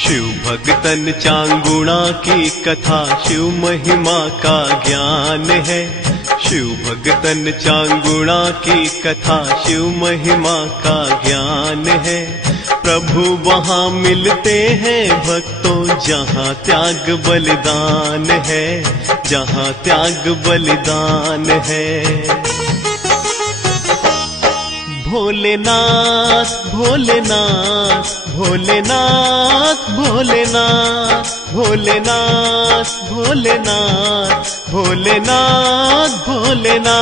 शिव भगतन चांगुणा की कथा शिव महिमा का ज्ञान है। शिव भगतन चांगुणा की कथा शिव महिमा का ज्ञान है। प्रभु वहाँ मिलते हैं भक्तों जहाँ त्याग बलिदान है, जहाँ त्याग बलिदान है। भोलेनाथ भोलेनाथ भोलेनाथ भोलेनाथ भोलेनाथ भोलेनाथ भोलेनाथ भोलेनाथ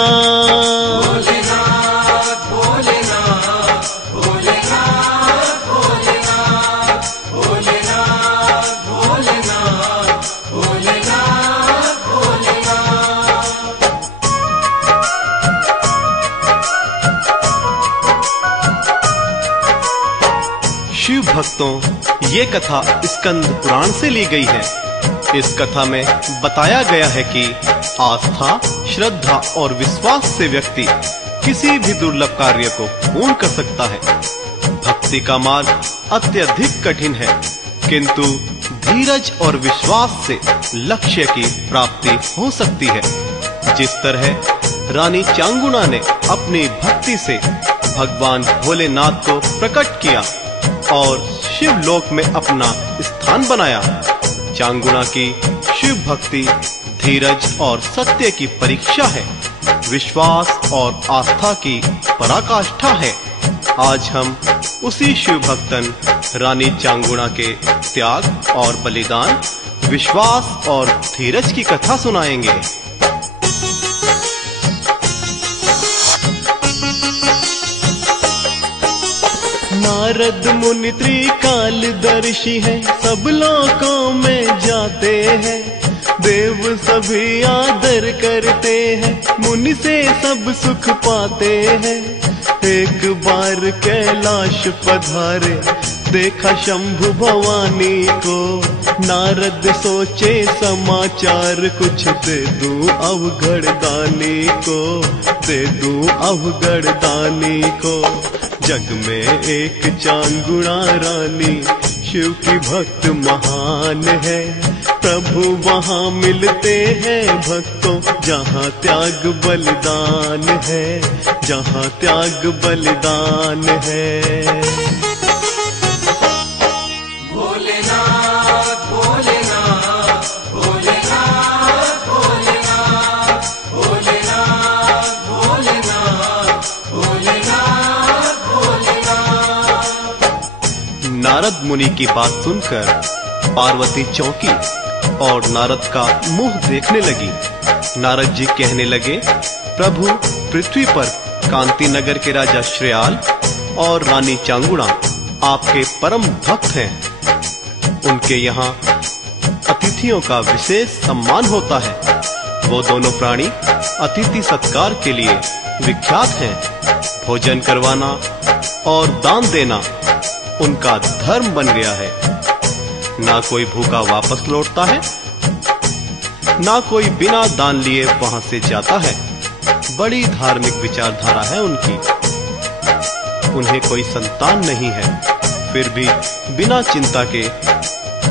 शिव भक्तों, ये कथा स्कंद पुराण से ली गई है। इस कथा में बताया गया है कि आस्था, श्रद्धा और विश्वास से व्यक्ति किसी भी दुर्लभ कार्य को पूर्ण कर सकता है। भक्ति का मार्ग अत्यधिक कठिन है, किंतु धीरज और विश्वास से लक्ष्य की प्राप्ति हो सकती है। जिस तरह रानी चांगुणा ने अपनी भक्ति से भगवान भोलेनाथ को प्रकट किया और शिव लोक में अपना स्थान बनाया। चांगुणा की शिव भक्ति धीरज और सत्य की परीक्षा है, विश्वास और आस्था की पराकाष्ठा है। आज हम उसी शिव भक्तन रानी चांगुणा के त्याग और बलिदान, विश्वास और धीरज की कथा सुनाएंगे। नारद मुनि त्रिकालदर्शी है, सब लोकों में जाते हैं। देव सभी आदर करते हैं, मुनि से सब सुख पाते हैं। एक बार कैलाश पधारे, देखा शंभु भवानी को। नारद सोचे समाचार कुछ दे दूं अवघड़ दानी को, दे दूं अवघड़ दानी को। जग में एक चांगुणा रानी, शिव की भक्त महान है। प्रभु वहाँ मिलते हैं भक्तों जहाँ त्याग बलिदान है, जहाँ त्याग बलिदान है। नारद मुनि की बात सुनकर पार्वती चौंकी और नारद का मुंह देखने लगी। नारद जी कहने लगे, प्रभु पृथ्वी पर कांति नगर के राजा श्रेयाल और रानी चांगुणा आपके परम भक्त हैं। उनके यहाँ अतिथियों का विशेष सम्मान होता है। वो दोनों प्राणी अतिथि सत्कार के लिए विख्यात हैं। भोजन करवाना और दान देना उनका धर्म बन गया है। ना कोई भूखा वापस लौटता है, ना कोई बिना दान लिए वहां से जाता है। बड़ी धार्मिक विचारधारा है उनकी। उन्हें कोई संतान नहीं है, फिर भी बिना चिंता के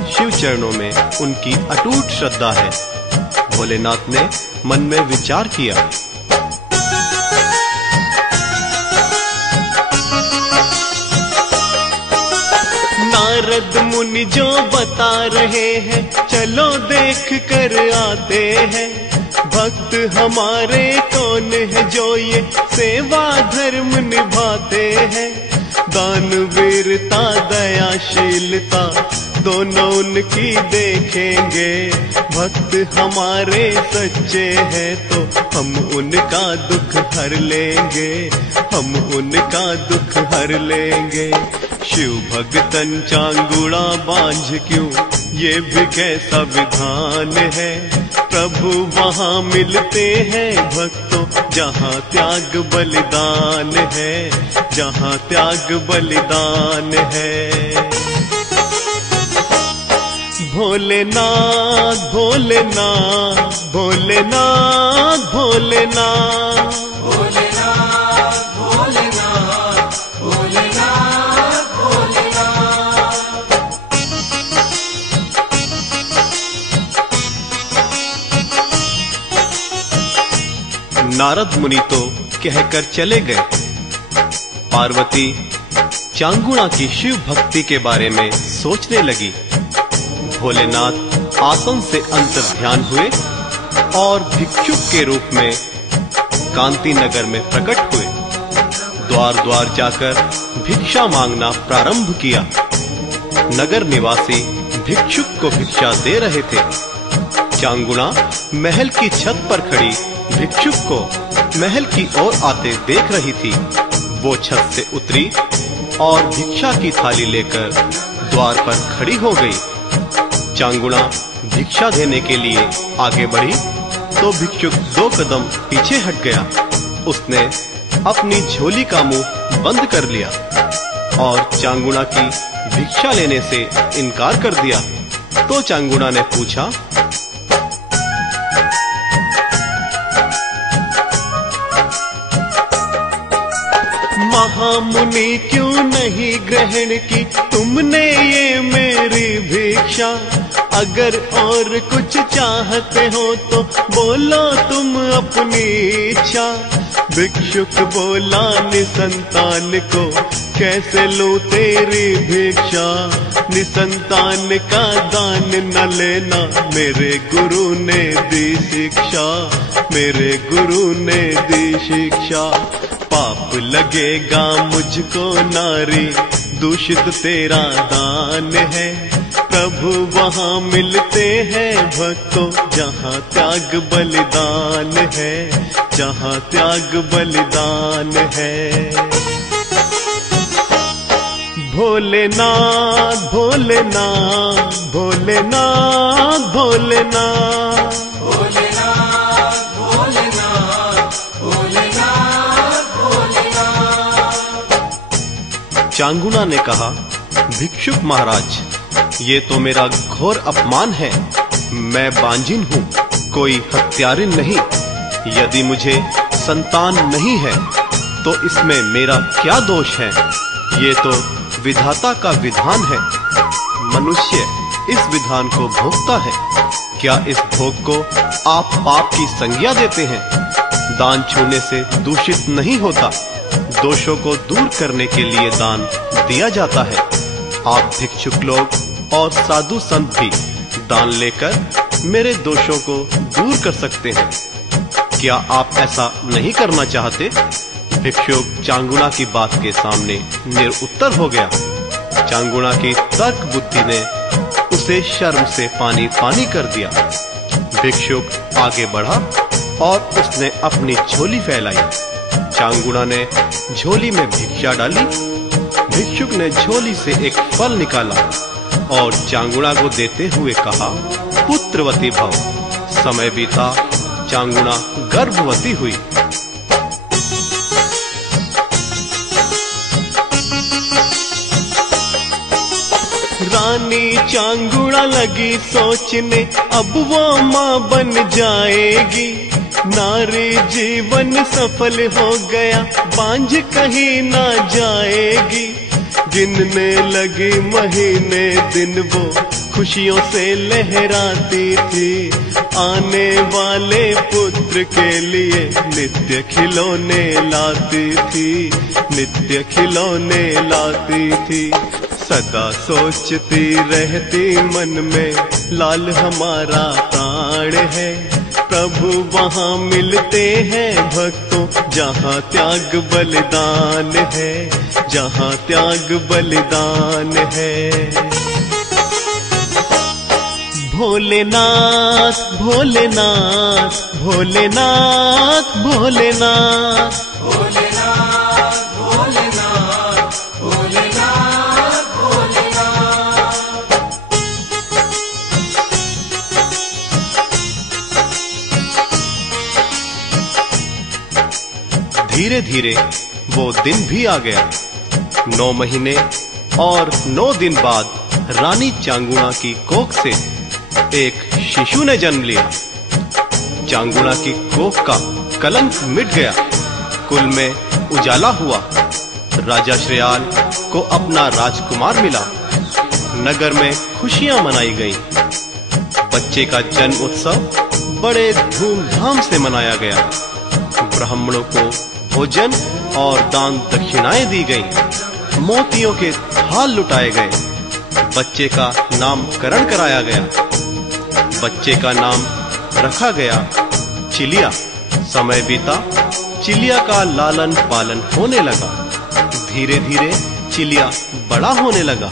शिव चरणों में उनकी अटूट श्रद्धा है। भोलेनाथ ने मन में विचार किया, नारद मुनि जो बता रहे हैं, चलो देख कर आते हैं। भक्त हमारे कौन है जो ये सेवा धर्म निभाते हैं। दान वीरता दयाशीलता दोनों उनकी देखेंगे। भक्त हमारे सच्चे हैं तो हम उनका दुख हर लेंगे, हम उनका दुख हर लेंगे। शिव भगतन चांगुणा बांझ क्यों, ये भी कैसा विधान है। प्रभु वहाँ मिलते हैं भक्तों जहाँ त्याग बलिदान है, जहाँ त्याग बलिदान है। भोलेनाथ भोलेनाथ भोलेनाथ भोलेनाथ नारद मुनि तो कहकर चले गए। पार्वती चांगुणा की शिव भक्ति के बारे में सोचने लगी। भोलेनाथ आसन से अंतर्ध्यान हुए और भिक्षुक के रूप में कांति नगर में प्रकट हुए। द्वार द्वार जाकर भिक्षा मांगना प्रारंभ किया। नगर निवासी भिक्षुक को भिक्षा दे रहे थे। चांगुणा महल की छत पर खड़ी भिक्षुक को महल की ओर आते देख रही थी। वो छत से उतरी और भिक्षा की थाली लेकर द्वार पर खड़ी हो गई। चांगुणा भिक्षा देने के लिए आगे बढ़ी तो भिक्षुक 2 कदम पीछे हट गया। उसने अपनी झोली का मुंह बंद कर लिया और चांगुणा की भिक्षा लेने से इनकार कर दिया। तो चांगुणा ने पूछा, महामुनि क्यों नहीं ग्रहण की तुमने ये मेरी भिक्षा? अगर और कुछ चाहते हो तो बोलो तुम अपनी इच्छा। भिक्षुक बोला, निसंतान को कैसे लो तेरी भिक्षा? निसंतान का दान न लेना, मेरे गुरु ने दी शिक्षा, मेरे गुरु ने दी शिक्षा। पाप लगेगा मुझको नारी, दूषित तेरा दान है। प्रभु वहाँ मिलते हैं भक्तों, जहाँ त्याग बलिदान है, जहाँ त्याग बलिदान है। भोलेनाथ भोलेनाथ भोलेनाथ भोलेनाथ चांगुणा ने कहा, भिक्षुक महाराज, ये तो मेरा घोर अपमान है। मैं बांझिन हूँ, कोई हत्यारिन नहीं। यदि मुझे संतान नहीं है तो इसमें मेरा क्या दोष है? ये तो विधाता का विधान है। मनुष्य इस विधान को भोगता है। क्या इस भोग को आप पाप की संज्ञा देते हैं? दान छूने से दूषित नहीं होता। दोषों को दूर करने के लिए दान दिया जाता है। आप भिक्षुक लोग और साधु संत भी दान लेकर मेरे दोषों को दूर कर सकते हैं। क्या आप ऐसा नहीं करना चाहते? भिक्षुक चांगुणा की बात के सामने निरुत्तर हो गया। चांगुणा की तर्क बुद्धि ने उसे शर्म से पानी पानी कर दिया। भिक्षुक आगे बढ़ा और उसने अपनी झोली फैलाई। चांगुणा ने झोली में भिक्षा डाली। भिक्षुक ने झोली से एक फल निकाला और चांगुणा को देते हुए कहा, पुत्रवती भव। समय बीता, चांगुणा गर्भवती हुई। रानी चांगुणा लगी सोचने, अब वो माँ बन जाएगी। नारी जीवन सफल हो गया, बांझ कहीं ना जाएगी। गिनने लगी महीने दिन, वो खुशियों से लहराती थी। आने वाले पुत्र के लिए नित्य खिलौने लाती थी, नित्य खिलौने लाती थी। सदा सोचती रहती मन में, लाल हमारा प्राण है। प्रभु वहाँ मिलते हैं भक्तों, जहाँ त्याग बलिदान है, जहाँ त्याग बलिदान है। भोलेनाथ भोलेनाथ भोलेनाथ भोलेनाथ भोलेनाथ भोलेनाथ भोलेनाथ भोलेनाथ। धीरे धीरे वो दिन भी आ गया। 9 महीने और 9 दिन बाद रानी चांगुणा की कोख से एक शिशु ने जन्म लिया। चांगुणा की कोख का कलंक मिट गया, कुल में उजाला हुआ। राजा श्रेयाल को अपना राजकुमार मिला। नगर में खुशियां मनाई गई। बच्चे का जन्म उत्सव बड़े धूमधाम से मनाया गया। ब्राह्मणों को भोजन और दान दक्षिणाएं दी गईं। मोतियों के थाल लुटाए गए। बच्चे का नामकरण कराया गया। बच्चे का नाम रखा गया चिलिया। समय बीता, चिलिया का लालन पालन होने लगा। धीरे धीरे चिलिया बड़ा होने लगा।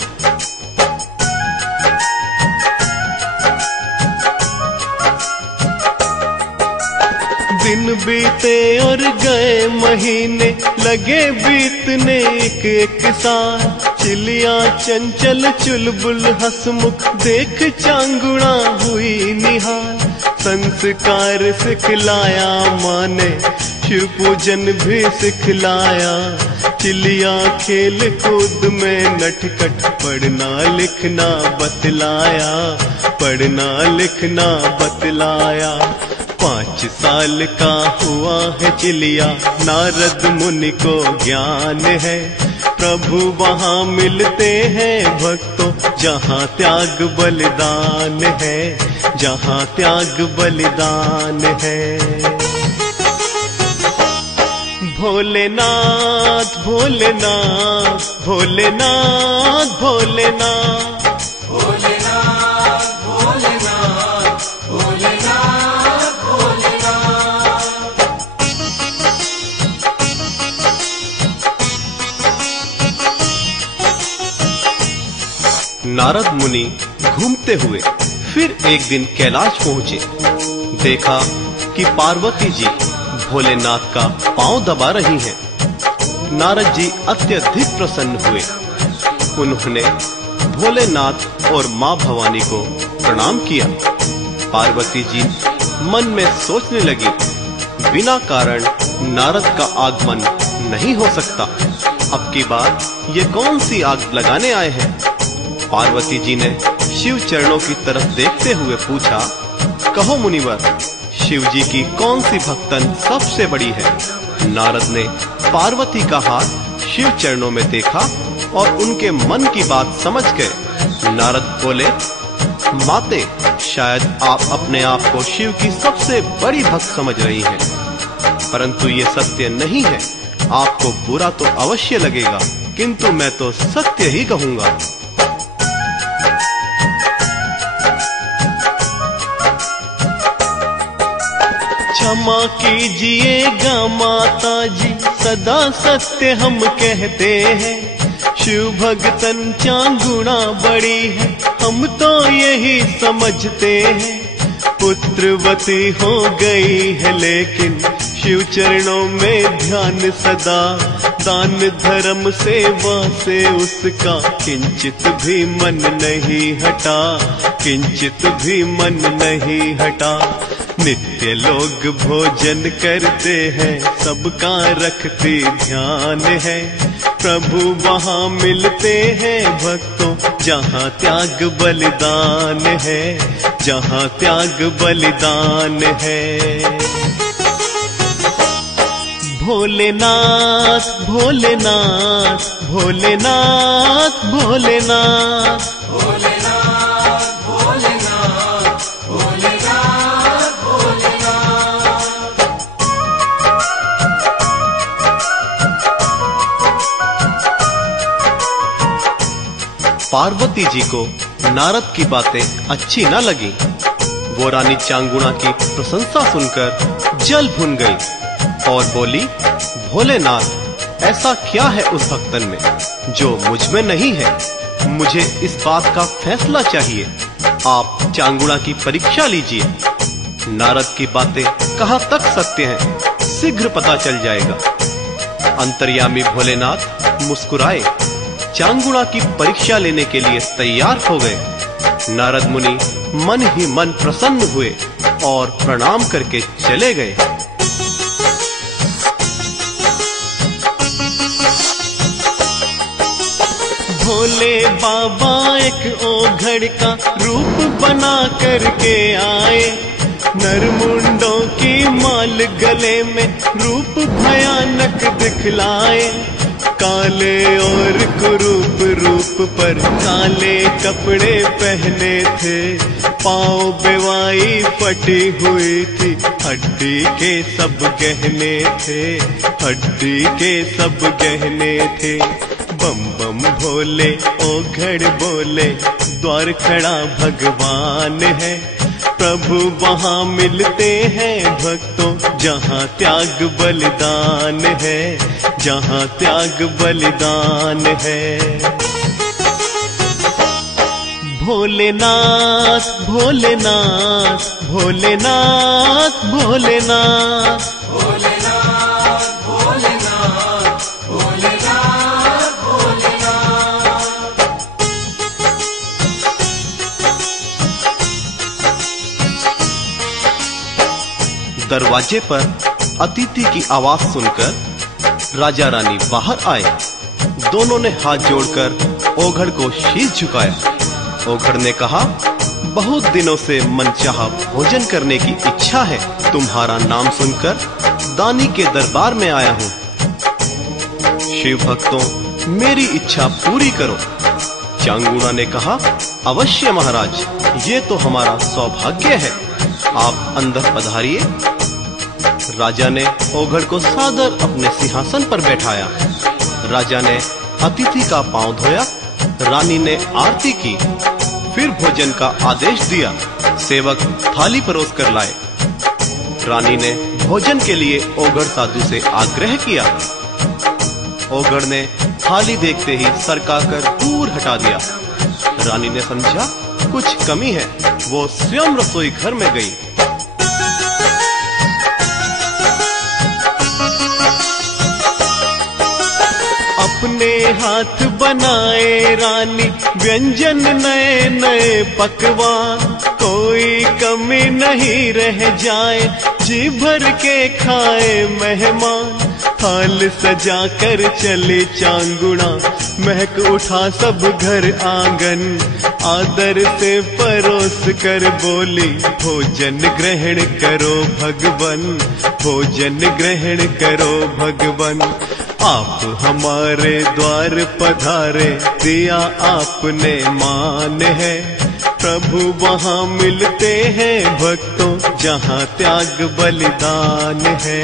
दिन बीते और गए महीने, लगे बीतने एक एक साल। चिलिया चंचल चुलबुल हंसमुख, देख चांगुड़ा हुई निहाल। संस्कार सिखलाया माँ ने, शिव पूजन भी सिखलाया। चिलिया खेल कूद में नटखट, पढ़ना लिखना बतलाया। पढ़ना लिखना बतलाया। 5 साल का हुआ है चिलिया, नारद मुनि को ज्ञान है। प्रभु वहाँ मिलते हैं भक्तों, जहाँ त्याग बलिदान है। जहाँ त्याग बलिदान है। भोलेनाथ भोलेनाथ भोलेनाथ भोलेनाथ भोलेनाथ भोलेनाथ भोलेनाथ भोलेनाथ। नारद मुनि घूमते हुए फिर एक दिन कैलाश पहुंचे। देखा कि पार्वती जी भोलेनाथ का पांव दबा रही हैं। नारद जी अत्यधिक प्रसन्न हुए। उन्होंने भोलेनाथ और मां भवानी को प्रणाम किया। पार्वती जी मन में सोचने लगी, बिना कारण नारद का आगमन नहीं हो सकता। अब की बार ये कौन सी आग लगाने आए हैं? पार्वती जी ने शिव चरणों की तरफ देखते हुए पूछा, कहो मुनिवर, शिव जी की कौन सी भक्तन सबसे बड़ी है? नारद ने पार्वती का हाथ शिव चरणों में देखा और उनके मन की बात समझ गए। नारद बोले, माते, शायद आप अपने आप को शिव की सबसे बड़ी भक्त समझ रही हैं, परंतु ये सत्य नहीं है। आपको बुरा तो अवश्य लगेगा, किंतु मैं तो सत्य ही कहूंगा। क्षमा कीजिएगा माता जी, सदा सत्य हम कहते हैं। शिव भगतन चांगुना बड़ी है, हम तो यही समझते हैं। पुत्रवती हो गई है लेकिन शिव चरणों में ध्यान सदा। दान धर्म सेवा से उसका किंचित भी मन नहीं हटा। किंचित भी मन नहीं हटा। नित्य लोग भोजन करते हैं, सबका रखती ध्यान है। प्रभु वहाँ मिलते हैं भक्तों, जहाँ त्याग बलिदान है। जहाँ त्याग बलिदान है। भोलेनाथ भोलेनाथ भोलेनाथ भोलेनाथ भोलेनाथ भोलेनाथ भोलेनाथ भोलेनाथ। पार्वती जी को नारद की बातें अच्छी न लगी। वो रानी चांगुणा की प्रशंसा सुनकर जल भुन गई और बोली, भोलेनाथ, ऐसा क्या है उस भक्तन में जो मुझ में नहीं है? मुझे इस बात का फैसला चाहिए। आप चांगुणा की परीक्षा लीजिए। नारद की बातें कहाँ तक सत्य हैं, शीघ्र पता चल जाएगा। अंतर्यामी भोलेनाथ मुस्कुराए, चांगुणा की परीक्षा लेने के लिए तैयार हो गए। नारद मुनि मन ही मन प्रसन्न हुए और प्रणाम करके चले गए। भोले बाबा एक ओघड़ का रूप बना करके आए। नरमुंडों की माल गले में रूप भयानक दिखलाए। काले और कुरूप रूप पर काले कपड़े पहने थे, पाँव बेवाई फटी हुई थी, हड्डी के सब गहने थे, हड्डी के सब गहने थे। बम बम भोले ओघड़ बोले, द्वार खड़ा भगवान है, प्रभु वहाँ मिलते हैं भक्तों, जहाँ त्याग बलिदान है, जहाँ त्याग बलिदान है। भोलेनाथ भोलेनाथ भोलेनाथ भोलेनाथ भोलेनाथ भोलेनाथ भोलेनाथ भोलेनाथ। दरवाजे पर अतिथि की आवाज सुनकर राजा रानी बाहर आए। दोनों ने हाथ जोड़कर ओघड़ को शीश झुकाया। ओघड़ ने कहा, बहुत दिनों से मनचाहा भोजन करने की इच्छा है, तुम्हारा नाम सुनकर दानी के दरबार में आया हूँ। शिव भक्तों, मेरी इच्छा पूरी करो। चांगुड़ा ने कहा, अवश्य महाराज, ये तो हमारा सौभाग्य है, आप अंदर पधारिए। राजा ने ओघड़ को सादर अपने सिंहासन पर बैठाया। राजा ने अतिथि का पांव धोया, रानी ने आरती की, फिर भोजन का आदेश दिया। सेवक थाली परोस कर लाए। रानी ने भोजन के लिए ओघड़ साधु से आग्रह किया। ओघड़ ने थाली देखते ही सरकाकर दूर हटा दिया। रानी ने समझा कुछ कमी है, वो स्वयं रसोई घर में गई। अपने हाथ बनाए रानी व्यंजन नए नए पकवान, कोई कमी नहीं रह जाए, जी भर के खाए मेहमान। थाल सजा कर चले चांगुड़ा, महक उठा सब घर आंगन, आदर से परोस कर बोली, भोजन ग्रहण करो भगवन, भोजन ग्रहण करो भगवन। आप हमारे द्वार पधारे, दिया आपने मान है, प्रभु वहाँ मिलते हैं भक्तों, जहाँ त्याग बलिदान है,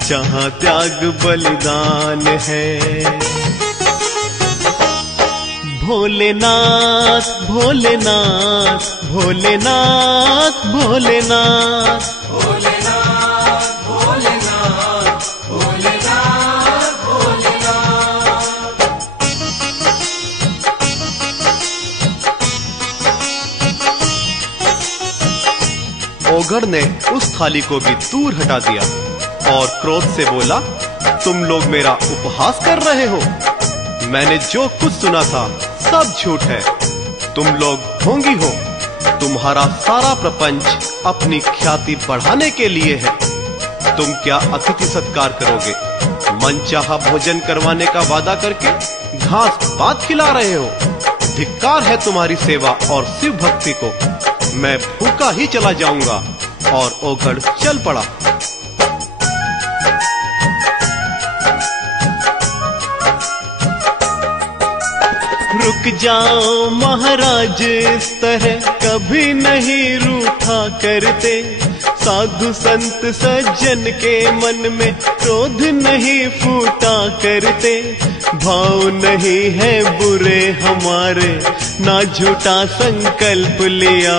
जहाँ त्याग बलिदान है। भोलेनाथ भोलेनाथ भोलेनाथ भोलेनाथ भोलेनाथ भोलेनाथ भोलेनाथ भोलेनाथ। ओघड़ ने उस थाली को भी दूर हटा दिया और क्रोध से बोला, तुम लोग मेरा उपहास कर रहे हो। मैंने जो कुछ सुना था सब झूठ है। तुम लोग ढोंगी हो। तुम्हारा सारा प्रपंच अपनी ख्याति बढ़ाने के लिए है। तुम क्या अतिथि सत्कार करोगे? मनचाहा भोजन करवाने का वादा करके घास पात खिला रहे हो। धिक्कार है तुम्हारी सेवा और शिव भक्ति को। मैं भूखा ही चला जाऊंगा। और ओघड़ चल पड़ा। रुक जाओ महाराज, इस तरह कभी नहीं रूठा करते। साधु संत सज्जन के मन में क्रोध नहीं फूटा करते। भाव नहीं है बुरे हमारे, ना झूठा संकल्प लिया।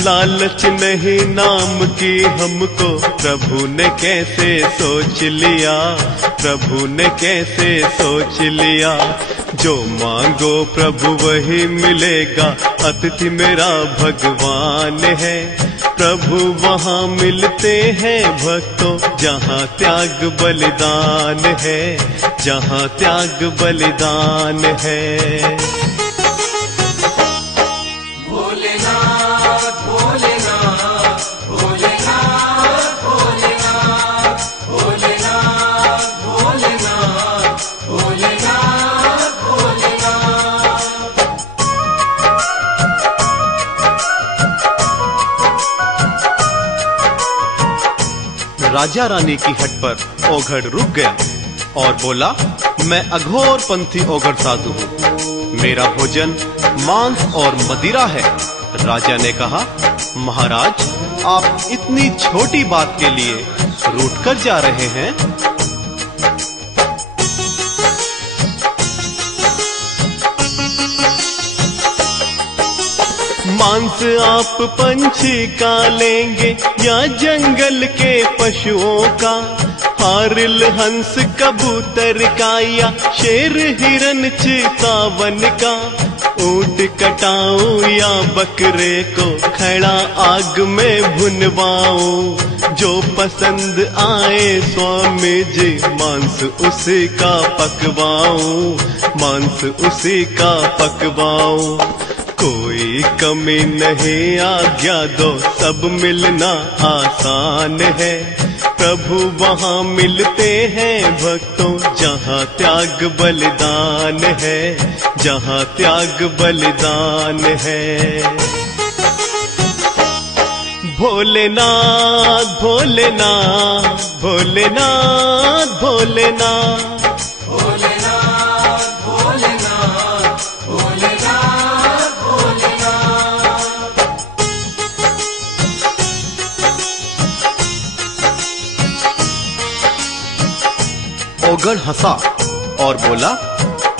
लालच नहीं नाम की हमको, प्रभु ने कैसे सोच लिया, प्रभु ने कैसे सोच लिया। जो मांगो प्रभु वही मिलेगा, अतिथि मेरा भगवान है। प्रभु वहाँ मिलते हैं भक्तों, जहाँ त्याग बलिदान है, जहाँ त्याग बलिदान है। भोलेनाथ भोलेनाथ भोलेनाथ भोलेनाथ भोलेनाथ भोलेनाथ भोलेनाथ भोलेनाथ। राजा रानी की हट पर ओघड़ रुक गया और बोला, मैं अघोर पंथी ओघड़ साधु हूँ। मेरा भोजन मांस और मदिरा है। राजा ने कहा, महाराज, आप इतनी छोटी बात के लिए रूठ कर जा रहे हैं। मांस आप पंछी का लेंगे या जंगल के पशुओं का, हारिल हंस कबूतर का या शेर हिरन चीतावन का, ऊंट कटाऊं या बकरे को खड़ा आग में भुनवाऊं, जो पसंद आए स्वामी जी मांस उसी का पकवाऊं, मांस उसी का पकवाऊं। कोई कमी नहीं आज्ञा दो, सब मिलना आसान है। प्रभु वहाँ मिलते हैं भक्तों, जहाँ त्याग बलिदान है, जहाँ त्याग बलिदान है। भोलेनाथ भोलेनाथ भोलेनाथ भोलेनाथ ओघड़ हंसा और बोला,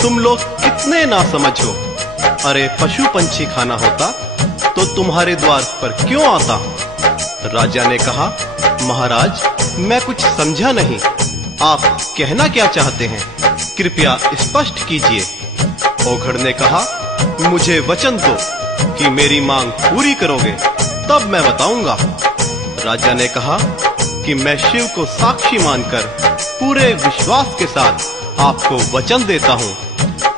तुम लोग कितने नासमझ हो। अरे पशु पंछी खाना होता तो तुम्हारे द्वार पर क्यों आता। राजा ने कहा, महाराज, मैं कुछ समझा नहीं। आप कहना क्या चाहते हैं, कृपया स्पष्ट कीजिए। ओघड़ ने कहा, मुझे वचन दो कि मेरी मांग पूरी करोगे, तब मैं बताऊंगा। राजा ने कहा कि मैं शिव को साक्षी मानकर पूरे विश्वास के साथ आपको वचन देता हूँ,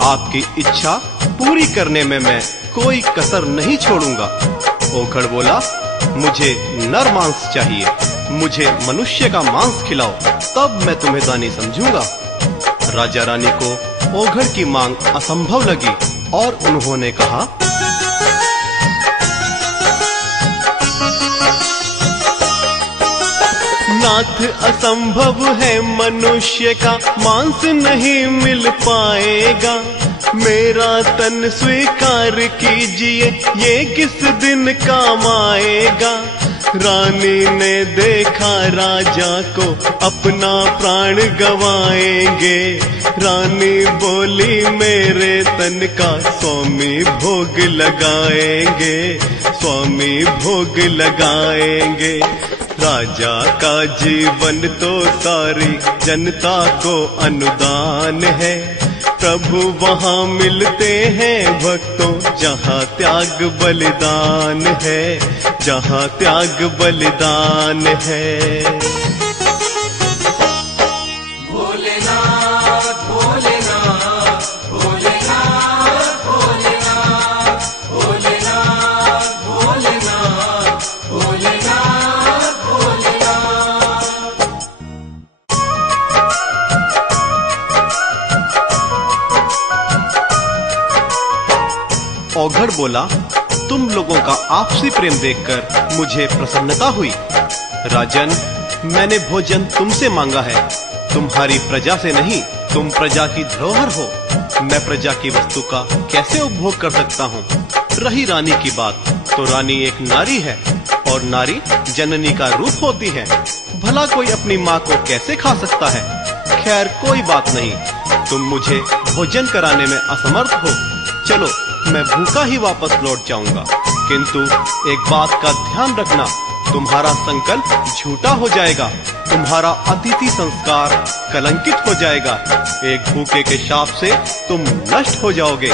आपकी इच्छा पूरी करने में मैं कोई कसर नहीं छोड़ूंगा। ओघड़ बोला, मुझे नर मांस चाहिए, मुझे मनुष्य का मांस खिलाओ, तब मैं तुम्हें दानी समझूंगा। राजा रानी को ओघड़ की मांग असंभव लगी और उन्होंने कहा, नाथ, असंभव है मनुष्य का मांस नहीं मिल पाएगा। मेरा तन स्वीकार कीजिए, ये किस दिन काम आएगा। रानी ने देखा राजा को, अपना प्राण गवाएंगे। रानी बोली, मेरे तन का स्वामी भोग लगाएंगे, स्वामी भोग लगाएंगे। राजा का जीवन तो सारी जनता को अनुदान है। प्रभु वहाँ मिलते हैं भक्तों, जहाँ त्याग बलिदान है, जहाँ त्याग बलिदान है। भोलेनाथ भोलेनाथ भोलेनाथ भोलेनाथ भोलेनाथ भोलेनाथ भोलेनाथ भोलेनाथ। ओघड़ बोला, तुम लोगों का आपसी प्रेम देखकर मुझे प्रसन्नता हुई। राजन, मैंने भोजन तुमसे मांगा है, तुम्हारी प्रजा से नहीं। तुम प्रजा की धरोहर हो। मैं प्रजा की वस्तु का कैसे उपभोग कर सकता हूँ। रही रानी की बात, तो रानी एक नारी है और नारी जननी का रूप होती है। भला कोई अपनी माँ को कैसे खा सकता है। खैर कोई बात नहीं, तुम मुझे भोजन कराने में असमर्थ हो। चलो, मैं भूखा ही वापस लौट जाऊंगा, किंतु एक बात का ध्यान रखना, तुम्हारा संकल्प झूठा हो जाएगा, तुम्हारा अतिथि संस्कार कलंकित हो जाएगा। एक भूखे के शाप से तुम नष्ट हो जाओगे।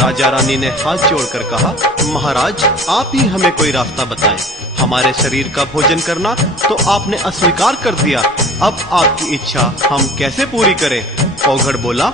राजा रानी ने हाथ जोड़कर कहा, महाराज, आप ही हमें कोई रास्ता बताएं। हमारे शरीर का भोजन करना तो आपने अस्वीकार कर दिया, अब आपकी इच्छा हम कैसे पूरी करें। ओघड़ बोला,